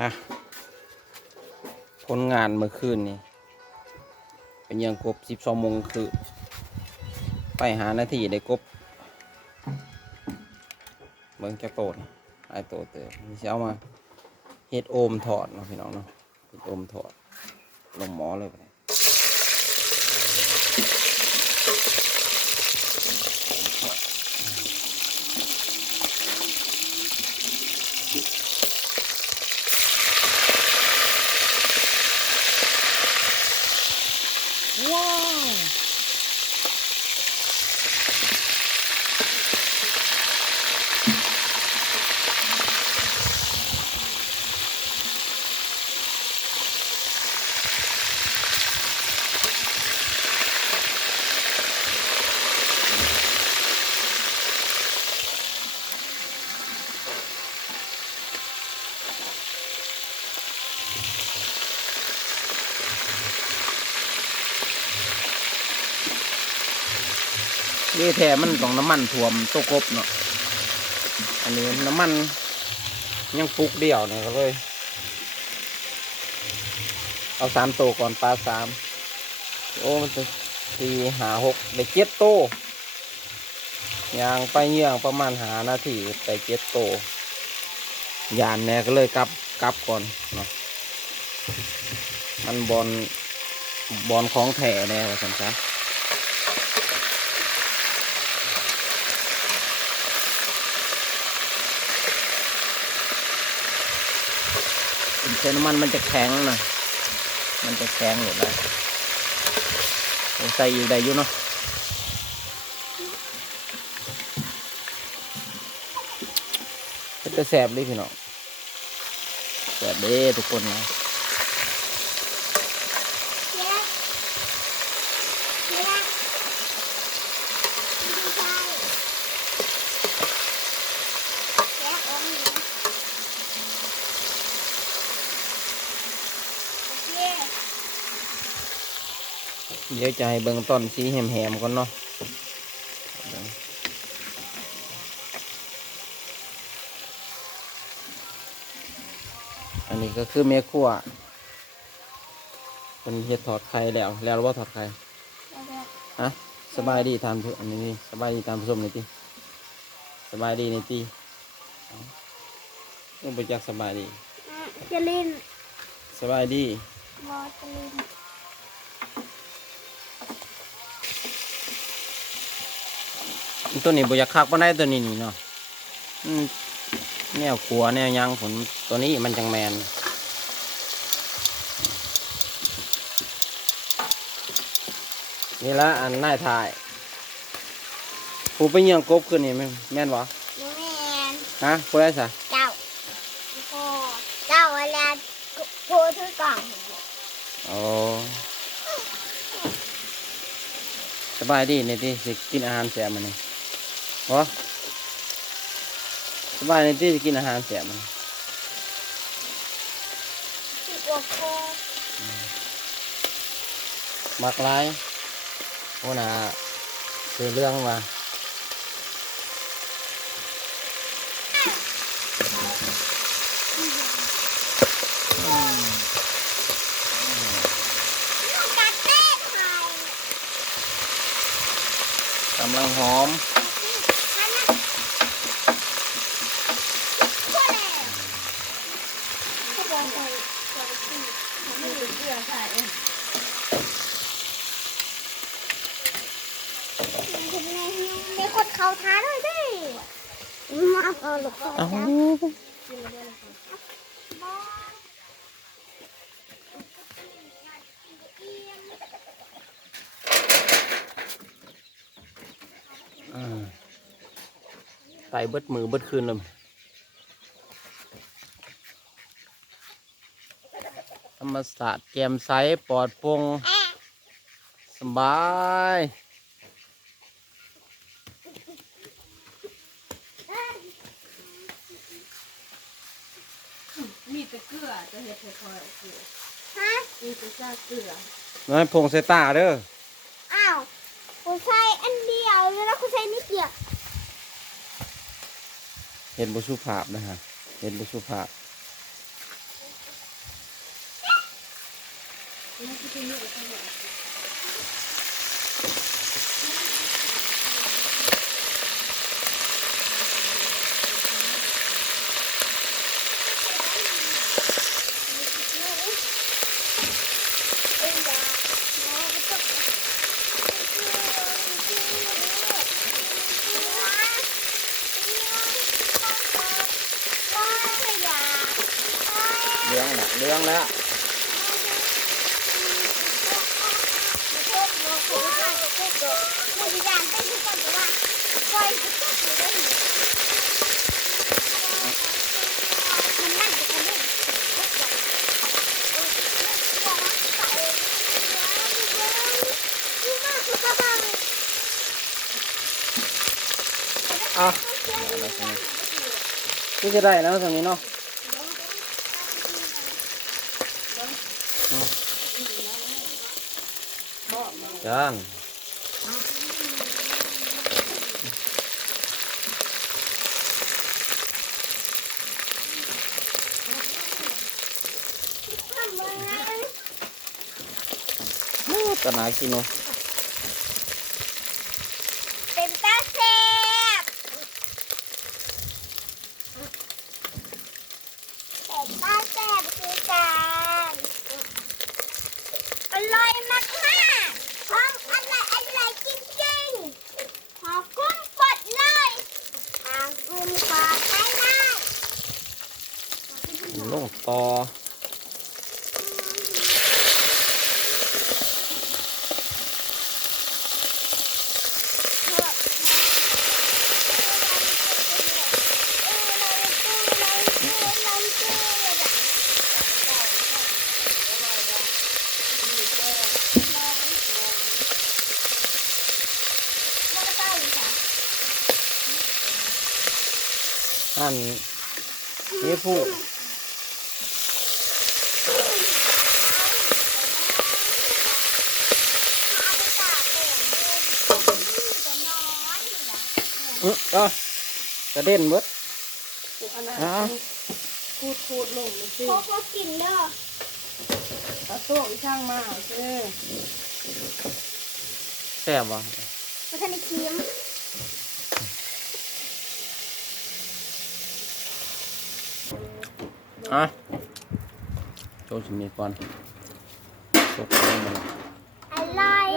อ่ะผลงานเมื่อคืนนี่เป็นยังกบ12 โมงคือไปหานาทีได้กบเบิ่งจะโตดไอโตเตอมีเช้ามาเฮ็ดโอมถอดเนาะพี่น้องเนาะเฮ็ดโอมถอดลงหมอเลยไปว้าวนี่แท้มันต้องน้ำมันท่วมตัวกบเนาะอันนี้น้ำมันยังฟุกเดียวเนี่ยก็เลยเอา3 โตก่อนปลา3โอ้มันจะ4 5 6ได้7 โตย่างไปเยื่องประมาณ5 นาทีได้7 โตยานเนี่ยก็เลยกลับก่อนเนาะมันบอลของแถแน่ว่าสันซะเส้นมันจะแข็งนะมันจะแข็งอยู่เลยใส่อีกได้อยู่เนาะจะแสบเลยพี่น้องแสบเด้ทุกคนนะเดี๋ยวจะให้เบิ่งต้นสีแหมๆก่อนเนาะอันนี้ก็คือแม่ครัวเป็นเฮ็ดถอดไข่แล้วว่าถอดไข่ฮะสบายดีทานอันนี้สบายดีทานผสมนี่ติสบายดีนี่ติต้องไปจักสบายดีจะลินสบายดีมอจะลินตัวนี้บอยากคักบ่ได้ตัวนี้นี่เนาะแนวขัวแนวยังผลตัวนี้มันจังแมนนี่ละอันน่ายถ่ายผู้ไปเยี่ยงกบขึ้นนี่แม่นวะแมนฮะผู้ได้สะเจ้าพ่อเจ้าเวลาโพถือกล่องโอ้สบายดีนี่ที่สิกินอาหารแสบมันนี่วะสบายในที่จะกินอาหารแสบมันมักร้ายโอ้น่ะคือเรื่องมากำลังหอมมีคนเขาท้าด้วยดิมาเอาหลบเอาไต่เบิดมือเบิดคืนเลยธรรมศาสตร์แจ่มใสปลอดโปร่งสบายมีแต่เกลือจะเห็ดให้คอยเกลือฮะมีแต่จ้าเกลือน้อยพงใส่ตาเด้ออ้าวคุณใช้อันเดียวแล้วคุณใช้นิดเดียวเห็นบุสุภาพนะฮะเห็นบุสุภาพ เลี้ยงละเลี้ยงแล้วอ่ะนี่จะได้แล้วตรงนี้เนาะจานตะนากินเนาะ เป็นตาแซ่บเป็นตาแซ่บคือการอร่อยมากๆหอมอร่อยจริงๆขอกุ้งกดเลยทางกุ้งกดไปเลย ลงต่ออันนี้ผู้ กระเด็นเบิด อันนั้น อ่ะ คูดลงเลยสิ พกมากินเด้อ เอาโต๊ะอีช่างมาเจ้ แซ่บวะ มาทันได้เคี้ยว อ่ะโชว์ชิ้นนี้ก่อนตกลงมา อร่อย